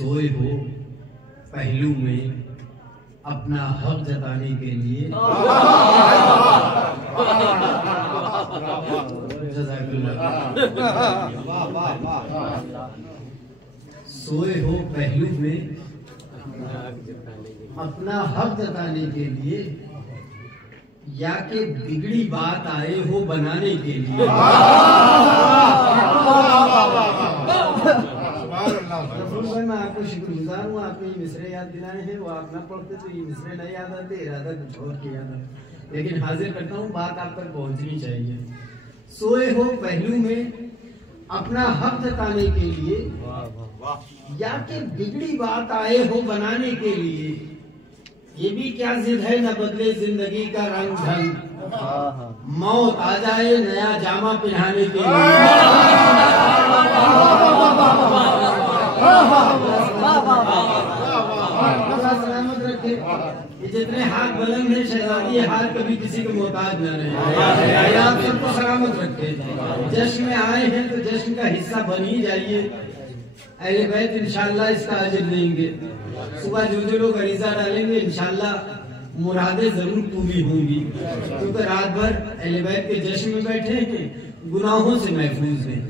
सोए हो पहलू में अपना हक जताने के लिए। सोए हो पहलू में अपना हक जताने के लिए, या कि बिगड़ी बात आए हो बनाने के लिए। मैं आपको शुक्रगुजार हूँ, आपने ये मिसरे याद दिलाए हैं। वो आप ना पढ़ते तो ये मिसरे नहीं याद आते, इरादा कुछ और किया था, लेकिन हाजिर करता हूँ, बात आप तक पहुँचनी चाहिए। सोए हो पहलू में अपना हक जताने के लिए, या कि बिगड़ी बात आए हो बनाने के लिए। ये भी क्या जिद है, न बदले जिंदगी का रंग ढंग, मौत आ जाए नया जामा पहनाने के सलामत रखे। ये जितने हाथ बुलंद है शहजादी, हाथ कभी किसी को मोहताज न रहे। आप सबको सलामत रखे। जश्न में आए हैं तो जश्न का हिस्सा बन ही जाइए। अहले बैत इंशाअल्लाह इसका अजर देंगे। सुबह जो लोग अरीजा डालेंगे इंशाअल्लाह मुरादें जरूर पूरी होंगी, क्योंकि रात भर अहले बैत के जश्न में बैठे हैं, गुनाहों से महफूज हैं।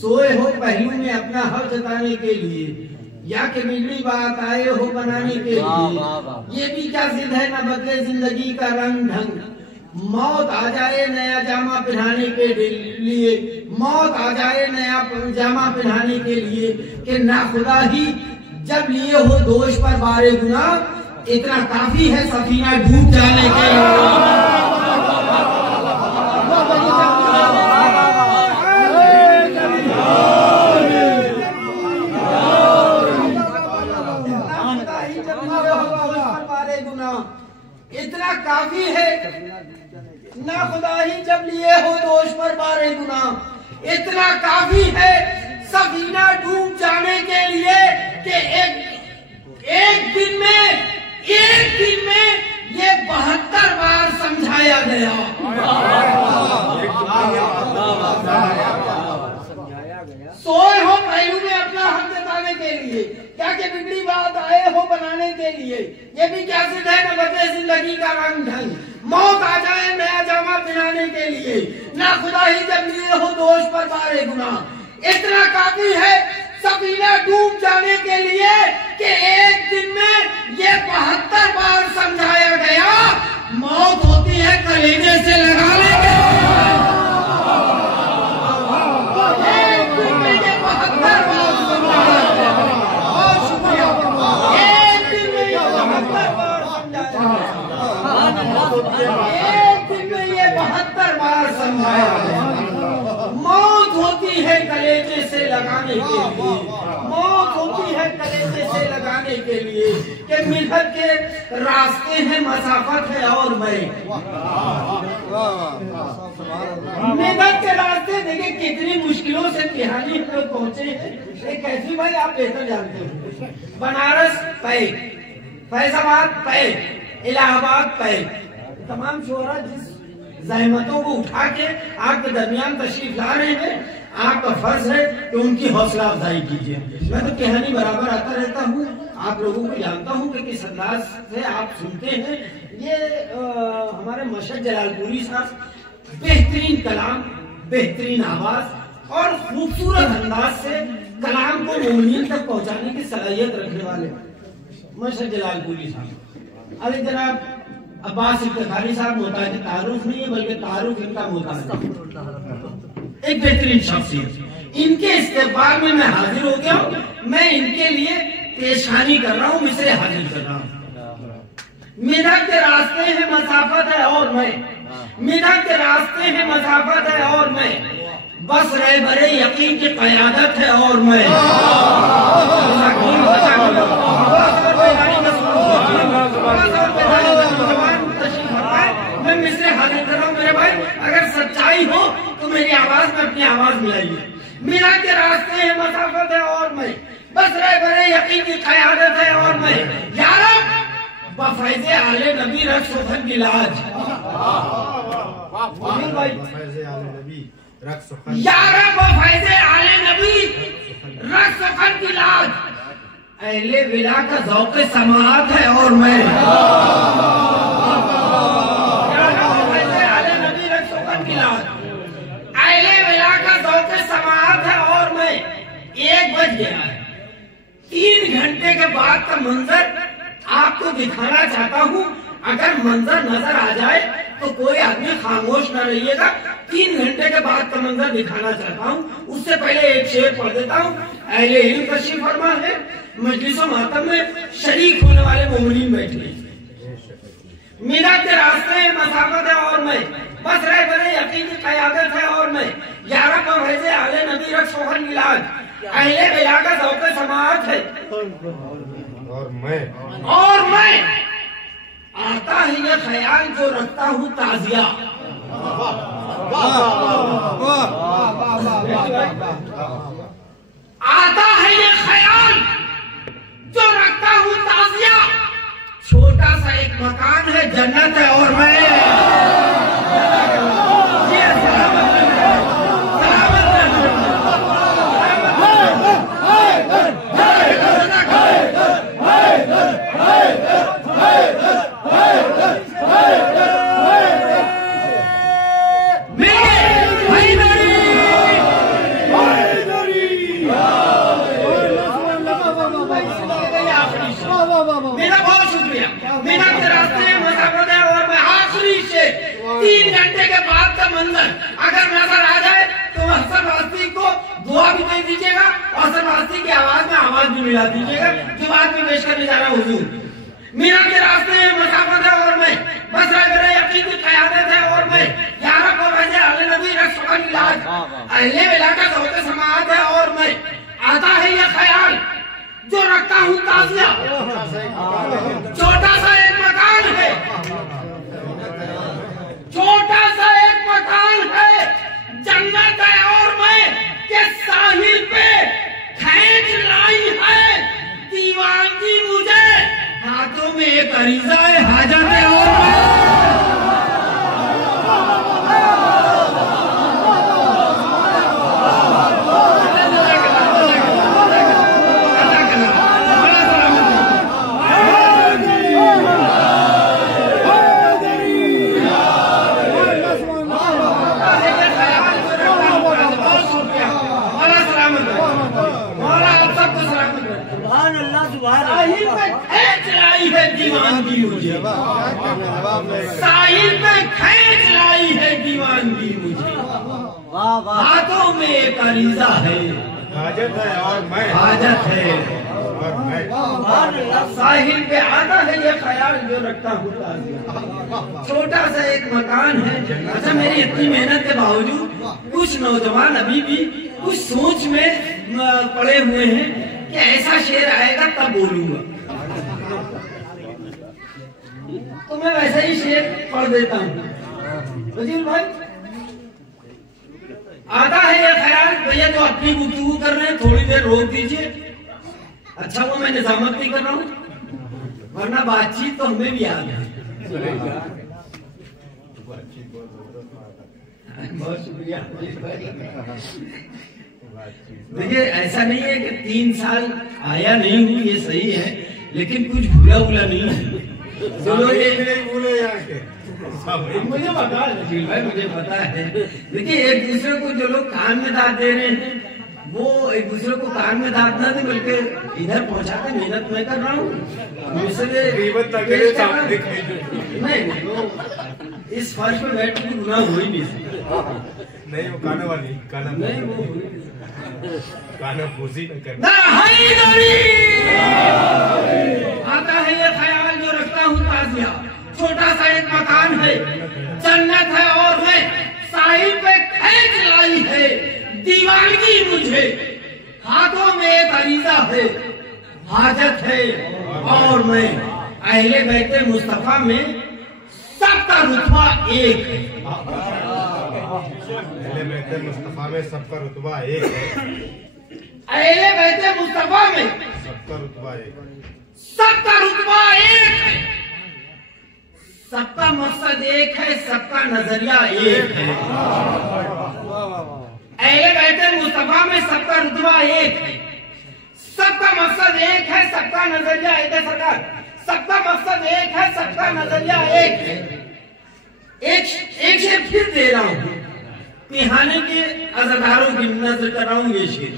सोए हो पहलू में अपना हक जताने के लिए, या कि बिगड़ी बात आए हो बनाने के लिए। ये भी क्या जिद है, न बदले जिंदगी का रंग ढंग, मौत आ जाए नया जामा पहनाने के लिए। मौत आ जाए नया जामा पहनाने के लिए, कि ना खुदा ही जब लिए हो दोष पर बारे गुना, इतना काफी है सफीना डूब जाने के लिए। इतना काफी है, ना खुदा ही जब लिए हो दोष पर बारे गुना, इतना काफी है सफीना डूब जाने के लिए, कि एक दिन में ये 72 बार समझाया गया। सोए हो पहलू में अपना हक जताने के लिए, क्या कि बिगड़ी बात आए हो बनाने के लिए। ये भी क्या सिद्ध है, न बदले जिंदगी का रंग ढंग, मौत आ जाए नया जामा पहनाने के लिए। ना खुदा ही जब लिए हो दोष पर बारे गुना, इतना काफी है सफीना डूब जाने के लिए, कि एक दिन में ये 72 बार समझाया गया। मौत होती है कलेजे से लगाने के लिए। एक दिन में ये 72 बार समझाया गया। बहुत शुक्रिया। एक दिन में ये 72 बार समझाया गया। एक दिन में ये 72 बार समझाया गया। मौत होती है कलेजे से लगाने के लिए। मौत होती है कलेजे से लगाने के लिए, कि मिलत के रास्ते हैं मसाफत है और मैं। मिलत के रास्ते देखिए कितनी मुश्किलों से तिहानी हम लोग पहुंचे हैं। कैसी भाई आप बेहतर जानते हो। बनारस तय, फैजाबाद तय, इलाहाबाद तय, तमाम शोहरा जिस जहमतों को उठा के आपके दरमियान तशरीफ ला रहे हैं, आपका फर्ज है कि उनकी हौसला अफजाई कीजिए। मैं तो कहानी बराबर आता रहता हूँ, आप लोगों को जानता हूँ कि किस अंदाज से आप सुनते हैं। ये हमारे मशहद जलालपुरी साहब बेहतरीन कलाम, बेहतरीन आवाज और खूबसूरत अंदाज से कलाम को मोमिनीन तक पहुँचाने की सलाहियत रखने वाले मशहद जलालपुरी साहब। अरे जनाब अब्बास इफ्तिखारी साहब मोहताज तारुफ नहीं है, बल्कि तारुफ इनका मोहताज। एक बेहतरीन शख्सियत, इनके इस्तेमाल में मैं हाजिर हो गया हूँ। मैं इनके लिए पेशानी कर रहा हूँ, मिसरे हाजिर कर रहा हूँ। मिनत के रास्ते हैं मसाफत है और मैं, मिनत के रास्ते हैं मसाफत है और मैं, बस रहे बरे यकीन की क़यादत है और मैं। मैं मिसरे हाजिर कर रहा हूँ मेरे भाई, अगर सच्चाई हो तो मेरी आवाज में अपनी आवाज मिलाइए। मिला के रास्ते हैं मसाफत है और मैं, बस रहे बरे यकीन की क़यादत है और मैं। यारा बफैज़े आले नबी रख सुखन की लाज, यारा बफैज़े आले नबी रख सुखन की लाज। अहले विला का ज़ौक़ समाअत है और मैं अहले विला का ज़ौक़ समाअत है और मैं 1 बज गया है। 3 घंटे के बाद का मंजर आपको दिखाना चाहता हूँ। अगर मंजर नजर आ जाए तो कोई आदमी खामोश न रहिएगा। 3 घंटे के बाद का मंजर दिखाना चाहता हूँ। उससे पहले एक शेर पढ़ देता हूँ। अहले इल्म तशरीफ फरमा है, मजलिसो मातम में शरीक होने वाले मोमिनीन बैठे। मिन्नत के रास्ते मसाफत है और मैं बस रह बने यकीन की क़यादत है और मैं 11 को भेजे आले नबी रख सोहन मिलाद अहले विला का ज़ौक़ समाअत है और मैं आता है ये ख्याल जो रखता हूँ ताजिया। आता है ये ख्याल जो रखता हूँ ताजिया। छोटा सा एक मकान है जन्नत है और मैं मेरा बहुत शुक्रिया। मिन्नत के रास्ते मसाफत है और मैं आखिरी से 3 घंटे के बाद का मंजर अगर नजर आ जाए तो हसन वास्ती को दुआ भी दे दीजिएगा और हसन वास्ती की आवाज में आवाज भी मिला दीजिएगा जो बात में पेश करने जा रहा हूँ हुजूर। मिन्नत के रास्ते मसाफत है और मैं बस रह यकीन की क़यादत है और मैं 11 को भेजे आले नबी रख सोहन मिलाद अहले विला का ज़ौक़ समाअत है और मैं आता है ये ख्याल जो रखता हूँ ताजिया। छोटा सा एक मकान है, छोटा सा एक मकान है जन्नत है और मैं के साहिल पे खींच लाई है दीवानगी मुझे। हाथों में एक अरीज़ा है हाजत है और दीवानगी मुझे। साहिल पे खींच लाई है दीवानगी मुझे। हाथों में एक अरीज़ा है हाजत है और मैं हाजत है और मैं साहिल पे आता है ये ख्याल जो रखता हूँ ताजिया। छोटा सा एक मकान है। अच्छा मेरी इतनी मेहनत के बावजूद कुछ नौजवान अभी भी कुछ सोच में पड़े हुए हैं कि ऐसा शेर आएगा तब बोलूंगा, तो मैं वैसे ही शेर पढ़ देता हूँ। वजीर भाई आता है ये ख्याल भैया जो अपनी गुफ्तगू कर रहे हैं थोड़ी देर रोक दीजिए। अच्छा वो मैं निजामत नहीं कर रहा हूँ वरना बातचीत तो हमें भी याद है। बहुत शुक्रिया। देखिए ऐसा नहीं है कि 3 साल आया नहीं हूँ ये सही है, लेकिन कुछ भूला भूला नहीं है। मुझे पता है भाई, मुझे पता है। देखिए एक दूसरे को जो लोग कान में दाद दे रहे हैं वो एक दूसरे को कान में दाद ना दे बल्कि इधर पहुंचाते मेहनत मैं कर रहा हूँ। नहीं तो इस फर्श पे बैठ के गुनाह हो ही नहीं सकता। नहीं वो काना वाली काना नहीं वो काना फूसी न करना। आता है ये ख्याल जो रखता हूँ ताजिया। छोटा सा एक मकान है जन्नत है और मैं साहिल पे खींच लाई है दीवानगी मुझे। हाथों में एक अरीज़ा है हाजत है और मैं अहले बैते मुस्तफा में सबका रुतबा एक है। अहले बैते मुस्तफा में सबका रुतबा एक है। अहले बैते मुस्तफा में सबका रुतबा एक है। सबका रुतबा एक है। सबका मकसद एक है, सबका नजरिया एक है। अहले बैते मुस्तफा में सबका रुतबा एक है, सबका मकसद एक है। सबका नजरिया एक है सरकार, सबका मकसद एक है, सबका नजरिया एक है। एक शेर फिर दे रहा हूं, पिहाने के अज़ादारों की नजर कर रहा हूं ये शेर।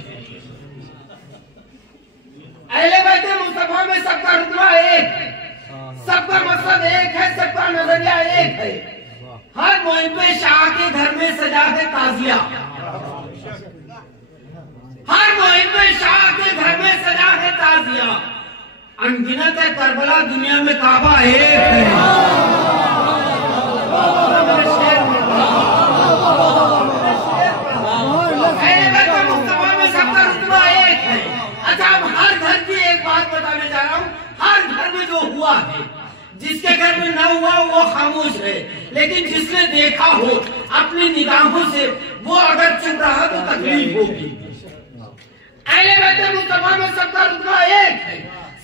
अहले बैत मुस्तफा में सबका रुतबा एक है, सबका मकसद एक है, सबका नजरिया एक है। हर मोहिब्बे शाह के घर में सजा है ताजिया, हर मोहिब्बे शाह के घर में सजा है ताजिया। अनगिनत है करबला, दुनिया में काबा एक है। मुस्तफा में सबका रुतबा एक है। अच्छा, अब हर घर की एक बात बताने जा रहा हूँ। हर घर में जो हुआ है, जिसके घर में न हुआ वो खामोश है, लेकिन जिसने देखा हो अपनी निगाहों से, वो अगर चुप रहा तो तकलीफ होगी। अहले बैत मुस्तफा में सबका रुतबा एक है,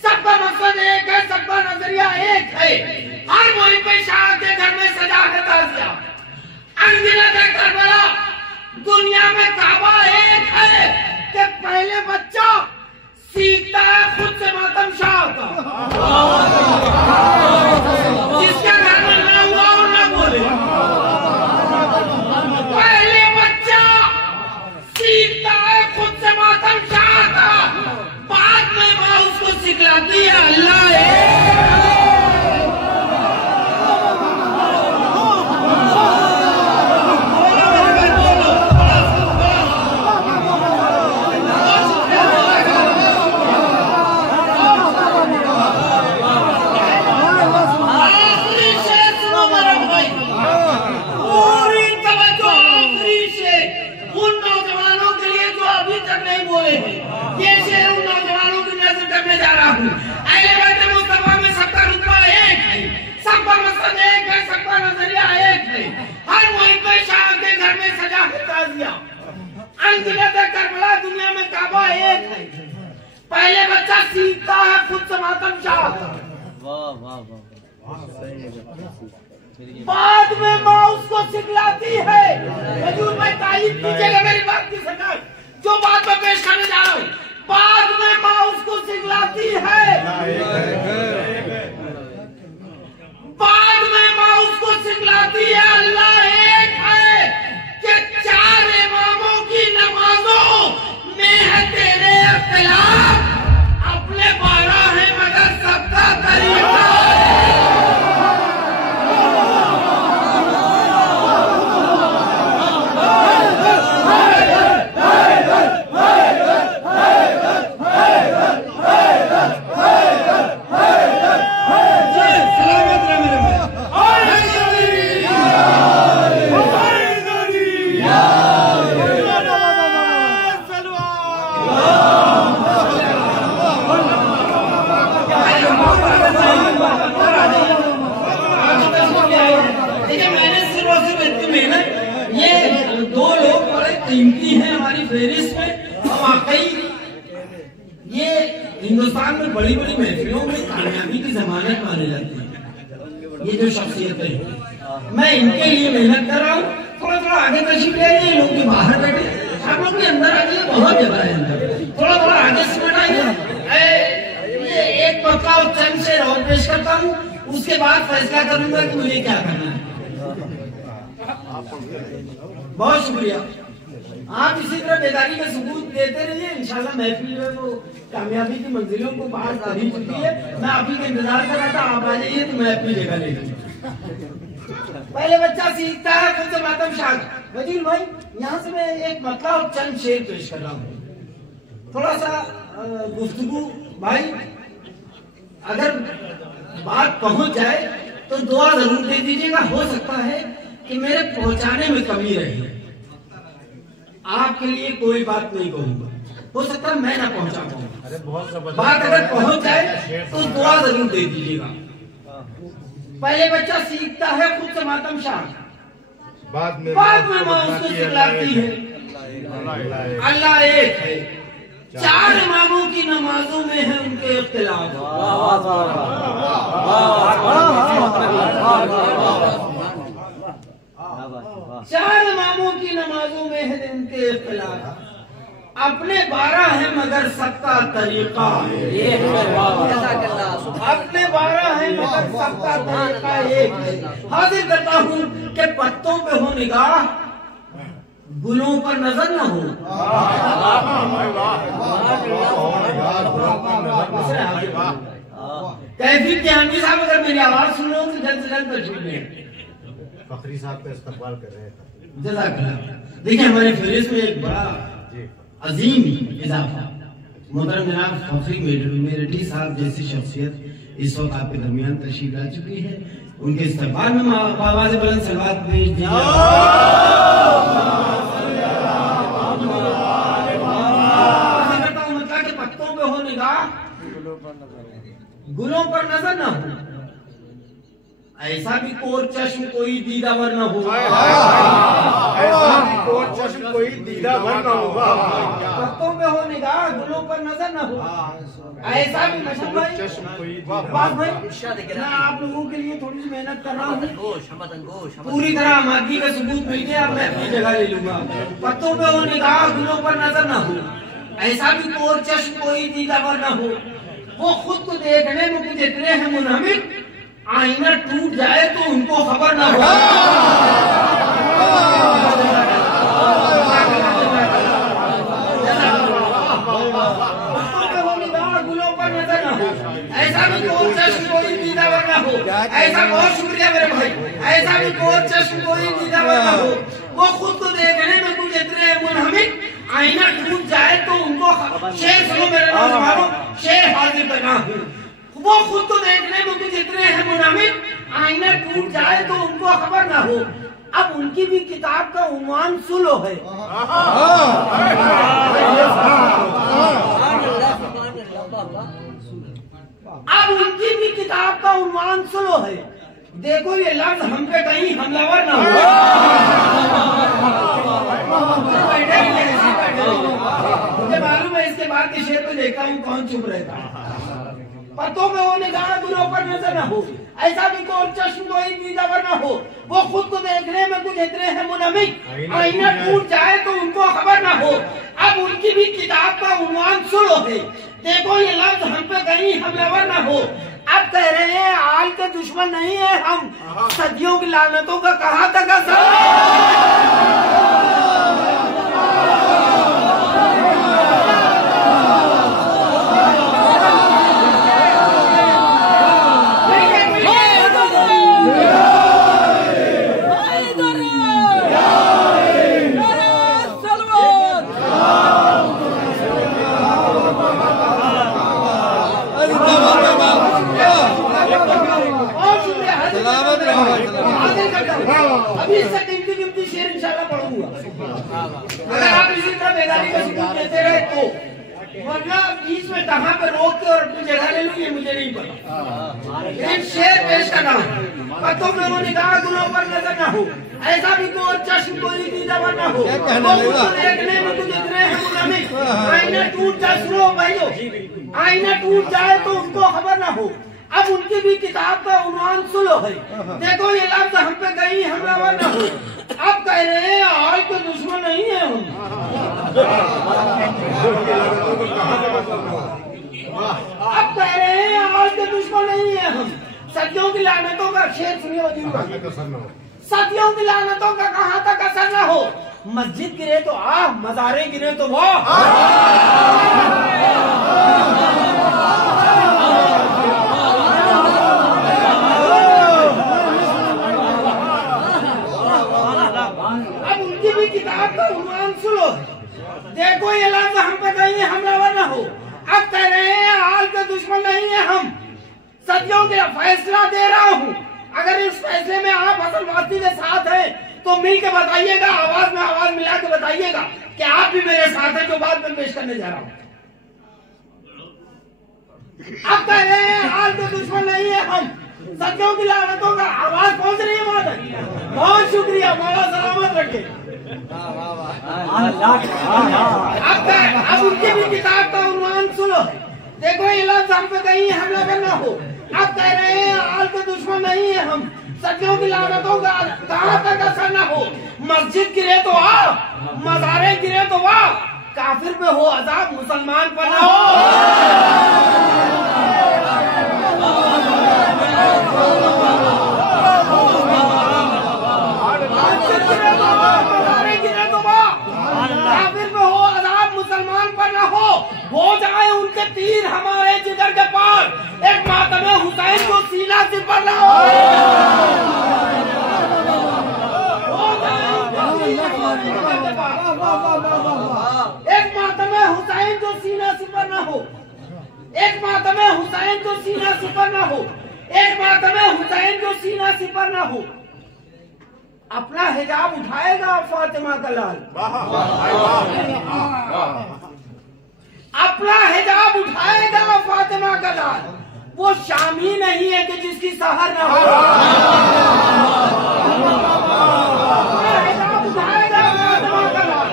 सबका मकसद एक है, सबका नजरिया एक है। हर मोहिब्बे शाह के घर में सजा है ताजिया, अनगिनत है करबला, दुनिया में काबा एक है। कि पहले बच्चा सीखता है खुद से मातम शाह का, जिसके घर में ना हुआ और ना बोले। पहले बच्चा सीखता है खुद से मातम शाह का, बाद में माँ उसको सिखलाती है अल्लाह है। करबला, दुनिया में काबा एक है। पहले बच्चा सीखता है खुद से मातम शाह, बाद में माँ उसको सिखलाती है। हजूर भाई तारीफ कीजिएगा मेरी बात की सरकार, जो बात मैं पेश करने जा रहा हूँ। बाद में माँ उसको सिखलाती है, बाद में माँ उसको सिखलाती है अल्लाह एक है। कि 4 इमामों की नमाजों में है तेरे इख्तिलाफ, अपने 12 है मगर सबका तरीका हिंदुस्तान में बड़ी बड़ी महफिलों में कामयाबी की जमानत माने जाती है। ये जो शख्सियतें हैं, मैं इनके लिए मेहनत कर रहा हूँ। थोड़ा थोड़ा आगे तशरीफ ले आइए, लोग के बाहर बैठे, आप लोग भी अंदर आ जाइए, बहुत जगह है अंदर। थोड़ा थोड़ा आगे सिमट आइए। ये एक मौका और चंद शेर और पेश करता हूँ, उसके बाद फैसला करूंगा कि मुझे क्या करना है। बहुत शुक्रिया। आप इसी तरह बेदारी का सबूत देते रहिए, इंशाल्लाह महफिल में वो कामयाबी की मंजिलों को पार कर ही चुकी है। मैं आप ही का इंतजार कर रहा था, आप आ जाइए तो मैं अपनी जगह ले लूंगा। पहले बच्चा सीखता है खुद से मातम शाह। वजीर भाई, यहाँ से मैं एक मतला और चंद शेर पेश कर रहा हूँ। थोड़ा सा गुफ्तगू भाई, अगर बात पहुंच जाए तो दुआ जरूर दे दीजिएगा। हो सकता है कि मेरे पहुंचाने में कमी रही, आपके लिए कोई बात नहीं कहूंगा, हो सकता है मैं ना पहुंचा पाऊंगा। बात अगर पहुंच जाए तो दुआ जरूर दे दीजिएगा। पहले बच्चा सीखता है खुद से मातम शाह, बाद में माँ उसको सिखलाती है अल्लाह एक है। 4 इमामों की नमाजों में है उनके इख्तिलाफ। 4 इमामों की नमाजों में है उनके इख्तिलाफ। अपने 12 है मगर सबका तरीका एक अपने 12 है मगर सबका तरीका एक। हाजिर करता हूँ कि पत्तों पे हो निगाह, गुलों पर नजर न हो। कैफी ज्ञानी साहब अगर मेरी आवाज सुन लो तो जल्द से जल्द तशरीफ लें। फखरी साहब का इस्तकबाल कर रहे हैं। जज़ाकल्लाह। देखिए हमारे फेरिस्त में एक बड़ा अजीम इजाफा मोहतरम जनाब फखरी मेरठी साहब जैसी शख्सियत इस वक्त आपके दरमियान तशरीफ ला चुकी है। उनके इस्तकबाल में आवाज़ बुलंद सलवात पेश दीजिए। मतलब के पत्तों पे हो निगाह, गुलों पर नजर न हो, ऐसा भी कोर चश्म कोई दीदावर न हो। ऐसा भी कोर चश्म कोई दीदावर न हो। पत्तों पे हो निगाह, गुलों पर नजर न हो, ऐसा भी मशहूर भाई चश्म कोई बात भाई मैं आप लोगों के लिए थोड़ी सी मेहनत कर रहा हूँ। पूरी तरह आमादगी का सबूत मिल गया, अब मैं अपनी जगह ले लूंगा। पत्तों पे हो निगाह, गुलों पर नजर न हो, ऐसा भी कोर चश्म कोई दीदावर न हो, वो खुद को देखने में कुछ इतने हैं मुनहमिक, आईना टूट जाए तो उनको खबर ना हो। गुलों पर नजर ना हो, ऐसा भी कोई चश्म कोई दीदावर ना हो। ऐसा बहुत शुक्रिया मेरे भाई। ऐसा भी कोई चश्म कोई दीदावर ना हो, वो खुद को देखने में कुछ इतने मुनहमिक, आईना टूट जाए तो उनको शेर सुनो मेरे नौजवानों, शेर हाजिर करना हूँ। वो खुद तो देखने में कुछ इतने हैं मुनामिक, आईना टूट जाए तो उनको खबर ना हो। अब उनकी भी किताब का उन्वान सुलो है। अब उनकी भी किताब का उन्वान सुलो है। देखो ये लफ्ज हम पे कहीं हमलावर ना हो। मुझे मालूम है इसके बाद के शेर को देखता हूँ कौन चुप रहता है। पत्तों में वो निगाह, गुलों पर नजर न हो, ऐसा भी कोई चश्म कोई दीदावर न हो, वो खुद को देखने में कुछ इतने हैं मुनहमिक, आईना टूट जाए तो उनको खबर न हो। अब उनकी भी किताब का उन्वान सुनो है। देखो ये लफ्ज हम पे कहीं हमलावर न हो। अब कह रहे हैं आल के दुश्मन नहीं है हम, सदियों की लानतों का कहाँ तक असर। अभी इससे कीमती शेर इंशाल्लाह पढ़ूंगा अगर आप इसी तरह बेदारी का सबूत देते रहे तो, वरना बीच में कहाँ पे रोक के और अपनी जगह ले लूँ ये मुझे नहीं पता। एक शेर पेश करना, पत्तों में वो निगाह, गुलों पर नजर न हो, ऐसा भी कोई चश्म कोई दीदावर न हो, वो देखने में कुछ इतने हैं मुनामिक, आईना टूट जाए, सुनो भाइयों, आईना टूट जाए तो उनको खबर न हो। अब उनकी भी किताब का उन्वान सुनो है। देखो ये लफ्ज हम पे कहीं हमलावर न हो। अब कह रहे हैं आल के दुश्मन नहीं है हम। अब कह रहे हैं आल के दुश्मन नहीं है हम, सदियों की लानतों का शेर सुनिए। सदियों की लानतों का कहाँ तक असर न हो। मस्जिद गिरे तो मज़ारे गिरे तो वो। किताब का उन्वान सुनो, देखो ये लफ्ज हम पे कहीं हमलावर न हो। अब कह रहे हैं हाल के दुश्मन नहीं है हम, सदियों के फैसला दे रहा हूँ। अगर इस फैसले में आप असल वास्ती के साथ हैं तो मिल के बताइएगा, आवाज में आवाज मिला के बताइएगा कि आप भी मेरे साथ हैं जो बात मैं पेश करने जा रहा हूँ। अब कह रहे हैं हाल के दुश्मन नहीं है हम, सदियों की लानतों का आवाज पहुंच रही है वहां तक। बहुत शुक्रिया, मौला सलामत रखे। अब उनकी भी किताब का उन्वान सुनो, देखो ये लफ्ज हम पे कहीं हमला करना हो। अब कह रहे हैं हाल के दुश्मन नहीं है हम, सदियों की लानतों का कहाँ तक असर न हो। मस्जिद गिरे तो मज़ारे गिरे तो काफिर पे हो अजाब, मुसलमान पर ना हो। काफिर पे हो अजाब, मुसलमान पर ना हो जाए उनके तीर हमारे जिगर के पार, एक मातमे हुसैन को सीना से पर ना हो जाए उनके तीर हमारे जिगर के पार, एक मातमे हुसैन को सीना से पर ना हो, एक मातमे हुसैन को सीना से पर ना हो, एक मातमे हुसैन को सीना से पर ना हो। अपना हिजाब उठाएगा फातिमा का लाल, अपना हिजाब उठाएगा फातिमा का लाल, वो शामी नहीं है कि जिसकी सहर ना हो। अपना हिजाब उठाएगा फातिमा का लाल,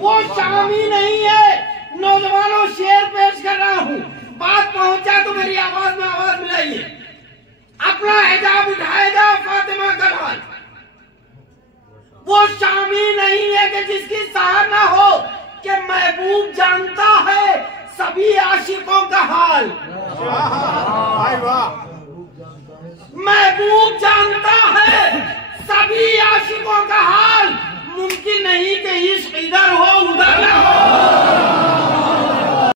वो शामी नहीं है। नौजवानों शेर पेश कर रहा हूँ, बात पहुंचा तो मेरी आवाज में आवाज मिलाइए। अपना हिजाब उठाएगा फातिमा का लाल, वो शामी नहीं है कि जिसकी सहर ना हो, कि महबूब जानता है सभी आशिकों का हाल। महबूब जानता है सभी आशिकों का हाल, मुमकिन नहीं कि इश्क इधर हो उधर ना